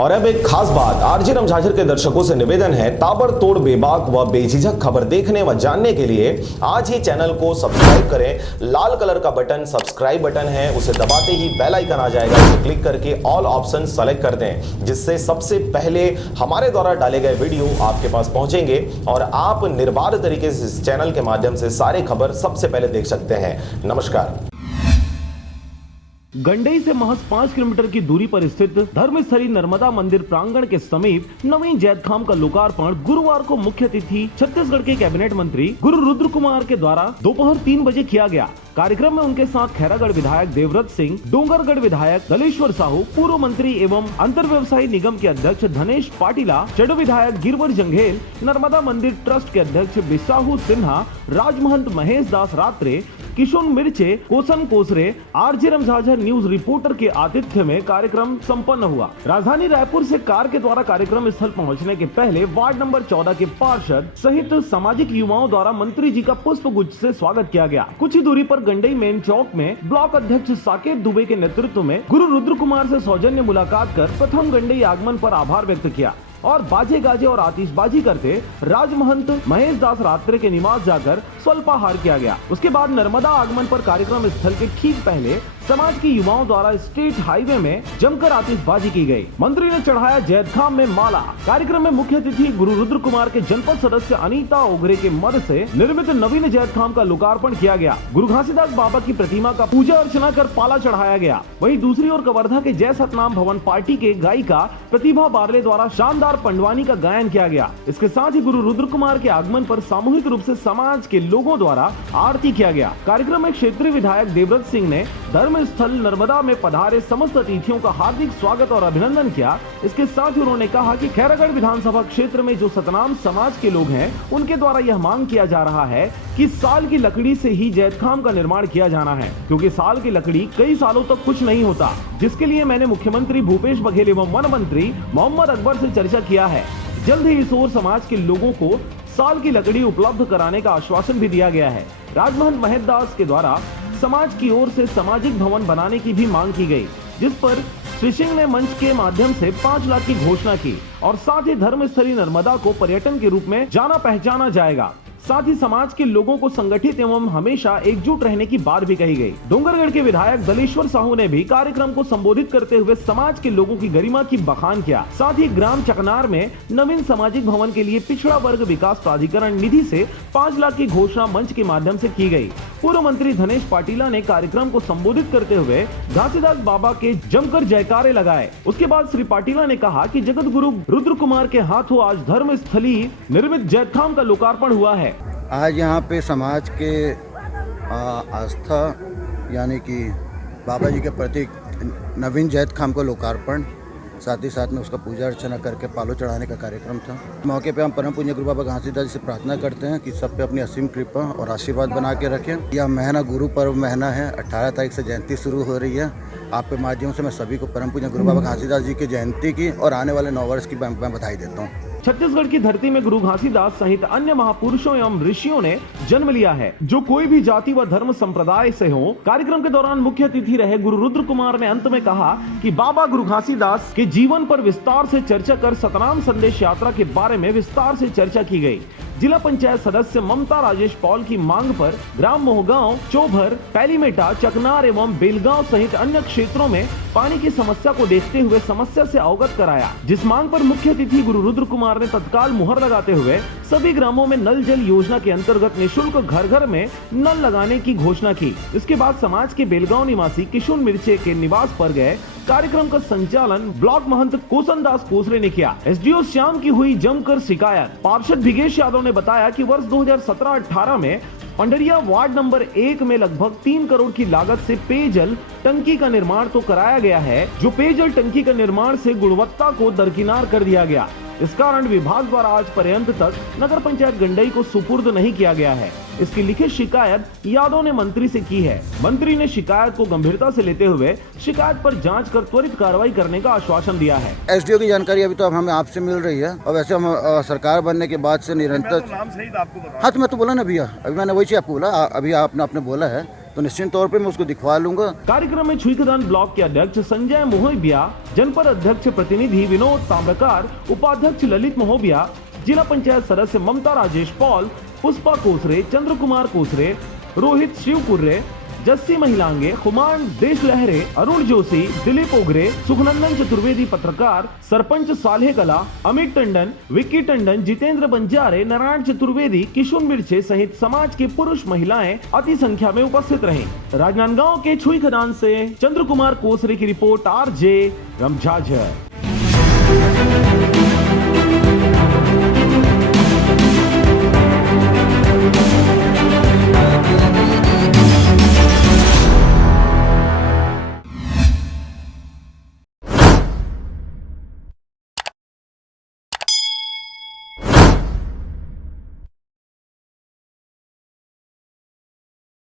और अब एक खास बात, आरजे रमझाझर के दर्शकों से निवेदन है, ताबड़तोड़ बेबाक व बेझिझक खबर देखने व जानने के लिए आज ही चैनल को सब्सक्राइब करें। लाल कलर का बटन सब्सक्राइब बटन है, उसे दबाते ही बेल आइकन आ जाएगा, उसे क्लिक करके ऑल ऑप्शन सेलेक्ट कर दें, जिससे सबसे पहले हमारे द्वारा डाले गए वीडियो आपके पास पहुंचेंगे और आप निर्बाध तरीके से इस चैनल के माध्यम से सारे खबर सबसे पहले देख सकते हैं। नमस्कार। गंडई से महज 5 किलोमीटर की दूरी पर स्थित धर्मस्थली नर्मदा मंदिर प्रांगण के समीप नवीन जैतखाम का लोकार्पण गुरुवार को मुख्य अतिथि छत्तीसगढ़ के कैबिनेट मंत्री गुरु रुद्र कुमार के द्वारा दोपहर 3 बजे किया गया। कार्यक्रम में उनके साथ खैरागढ़ विधायक देवव्रत सिंह, डोंगरगढ़ विधायक दलेश्वर साहू, पूर्व मंत्री एवं अंतर व्यवसायी निगम के अध्यक्ष धनेश पाटिला, चडो विधायक गिरवर जंघेल, नर्मदा मंदिर ट्रस्ट के अध्यक्ष बिसाहू सिन्हा, राजमहंत महेश दास रात्रे, किशोर मिर्चे, कोसन कोसरे, आरजे रमझाझर न्यूज रिपोर्टर के आतिथ्य में कार्यक्रम संपन्न हुआ। राजधानी रायपुर से कार के द्वारा कार्यक्रम स्थल पहुंचने के पहले वार्ड नंबर 14 के पार्षद सहित सामाजिक युवाओं द्वारा मंत्री जी का पुष्प गुच्छ से स्वागत किया गया। कुछ ही दूरी पर गंडई मेन चौक में ब्लॉक अध्यक्ष साकेत दुबे के नेतृत्व में गुरु रुद्र कुमार से सौजन्य मुलाकात कर प्रथम गंडई आगमन पर आभार व्यक्त किया और बाजे गाजे और आतिशबाजी करते राजमहंत महेश दास रात्रे के निवास जाकर स्वल्पाहार किया गया। उसके बाद नर्मदा आगमन पर कार्यक्रम स्थल के ठीक पहले समाज के युवाओं द्वारा स्टेट हाईवे में जमकर आतिशबाजी की गई। मंत्री ने चढ़ाया जैतखाम में माला। कार्यक्रम में मुख्य अतिथि गुरु रुद्र कुमार के जनपद सदस्य अनीता ओगरे के मद से निर्मित नवीन जैतखाम का लोकार्पण किया गया। गुरु घासीदास बाबा की प्रतिमा का पूजा अर्चना कर पाला चढ़ाया गया। वहीं दूसरी ओर कवर्धा के जय सतनाम भवन पार्टी के गायिका प्रतिभा बारले द्वारा शानदार पंडवानी का गायन किया गया। इसके साथ ही गुरु रुद्र कुमार के आगमन पर सामूहिक रूप से समाज के लोगों द्वारा आरती किया गया। कार्यक्रम में क्षेत्रीय विधायक देवव्रत सिंह ने धर्म स्थल नर्मदा में पधारे समस्त अतिथियों का हार्दिक स्वागत और अभिनंदन किया। इसके साथ ही उन्होंने कहा कि खैरागढ़ विधानसभा क्षेत्र में जो सतनाम समाज के लोग हैं, उनके द्वारा यह मांग किया जा रहा है कि साल की लकड़ी से ही जैतखाम का निर्माण किया जाना है, क्योंकि साल की लकड़ी कई सालों तक कुछ नहीं होता, जिसके लिए मैंने मुख्यमंत्री भूपेश बघेल एवं वन मंत्री मोहम्मद अकबर से चर्चा किया है। जल्द ही इस ओर समाज के लोगों को साल की लकड़ी उपलब्ध कराने का आश्वासन भी दिया गया है। राजमहंत महेश दास के द्वारा समाज की ओर से सामाजिक भवन बनाने की भी मांग की गई, जिस पर श्री सिंह ने मंच के माध्यम से 5 लाख की घोषणा की और साथ ही धर्मस्थली नर्मदा को पर्यटन के रूप में जाना पहचाना जाएगा। साथ ही समाज के लोगों को संगठित एवं हमेशा एकजुट रहने की बात भी कही गई। डोंगरगढ़ के विधायक दलेश्वर साहू ने भी कार्यक्रम को संबोधित करते हुए समाज के लोगों की गरिमा की बखान किया। साथ ही ग्राम चकनार में नवीन सामाजिक भवन के लिए पिछड़ा वर्ग विकास प्राधिकरण निधि से 5 लाख की घोषणा मंच के माध्यम से की गई। पूर्व मंत्री धनेश पाटिला ने कार्यक्रम को संबोधित करते हुए घासीदास बाबा के जमकर जयकारे लगाए। उसके बाद श्री पाटिला ने कहा कि जगत गुरु रुद्र कुमार के हाथों आज धर्मस्थली निर्मित जैतखाम का लोकार्पण हुआ है। आज यहाँ पे समाज के आस्था यानी कि बाबा जी के प्रति नवीन जैतखाम का लोकार्पण, साथ ही साथ में उसका पूजा अर्चना करके पालो चढ़ाने का कार्यक्रम था। मौके पे हम परम पूज्य गुरु बाबा घासीदास जी से प्रार्थना करते हैं कि सब पे अपनी असीम कृपा और आशीर्वाद बना के रखें। यह महीना गुरु पर्व महीना है, 18 तारीख से जयंती शुरू हो रही है। आपके माध्यम से मैं सभी को परम पूज्य गुरु बाबा घासीदास जी की जयंती की और आने वाले 9 वर्ष की मैं बधाई देता हूँ। छत्तीसगढ़ की धरती में गुरु घासीदास सहित अन्य महापुरुषों एवं ऋषियों ने जन्म लिया है, जो कोई भी जाति व धर्म संप्रदाय से हो। कार्यक्रम के दौरान मुख्य अतिथि रहे गुरु रुद्र कुमार ने अंत में कहा कि बाबा गुरु घासीदास के जीवन पर विस्तार से चर्चा कर सतनाम संदेश यात्रा के बारे में विस्तार से चर्चा की गई। जिला पंचायत सदस्य ममता राजेश पॉल की मांग पर ग्राम मोहगांव, चोभर, पैलीमेटा, चकनार एवं बेलगांव सहित अन्य क्षेत्रों में पानी की समस्या को देखते हुए समस्या से अवगत कराया, जिस मांग पर मुख्य अतिथि गुरु रुद्र कुमार ने तत्काल मुहर लगाते हुए सभी ग्रामों में नल जल योजना के अंतर्गत निःशुल्क घर घर में नल लगाने की घोषणा की। इसके बाद समाज के बेलगांव निवासी किशोर मिर्चे के निवास पर गए। कार्यक्रम का संचालन ब्लॉक महंत कोसन दास कोसरे ने किया। एसडीओ श्याम की हुई जमकर शिकायत। पार्षद भिगेश यादव ने बताया कि वर्ष 2017-18 में पंडरिया वार्ड नंबर 1 में लगभग 3 करोड़ की लागत से पेयजल टंकी का निर्माण तो कराया गया है, जो पेयजल टंकी का निर्माण से गुणवत्ता को दरकिनार कर दिया गया। इस कारण विभाग द्वारा आज पर्यंत तक नगर पंचायत गंडई को सुपुर्द नहीं किया गया है। इसकी लिखित शिकायत यादव ने मंत्री से की है। मंत्री ने शिकायत को गंभीरता से लेते हुए शिकायत पर जांच कर त्वरित कार्रवाई करने का आश्वासन दिया है। एसडीओ की जानकारी अभी तो हमें आपसे मिल रही है और वैसे हम सरकार बनने के बाद से निरंतर नाम सहित आपको बता। हाँ तो मैं तो बोला ना भैया, अभी मैंने वही चीज आपको बोला, अभी आपने बोला है तो निश्चित तौर पे मैं उसको दिखवा लूँगा। कार्यक्रम में छुईखदान ब्लॉक के अध्यक्ष संजय मोहबिया, जनपद अध्यक्ष प्रतिनिधि विनोद ताम्रकार, उपाध्यक्ष ललित मोहबिया, जिला पंचायत सदस्य ममता राजेश पॉल, पुष्पा कोसरे, चंद्र कुमार कोसरे, रोहित शिवकुर्रे, जस्सी महिलांगे, खुमान देश लहरे, अरुण जोशी, दिलीप ओगरे, सुखनंदन चतुर्वेदी पत्रकार, सरपंच सालेह कला, अमित टंडन, विक्की टंडन, जितेंद्र बंजारे, नारायण चतुर्वेदी, किशुन मिर्चे सहित समाज के पुरुष महिलाएं अति संख्या में उपस्थित रहे। राजनांदगांव के छुईखदान से चंद्र कुमार कोसरे की रिपोर्ट, RJ रमझाझर।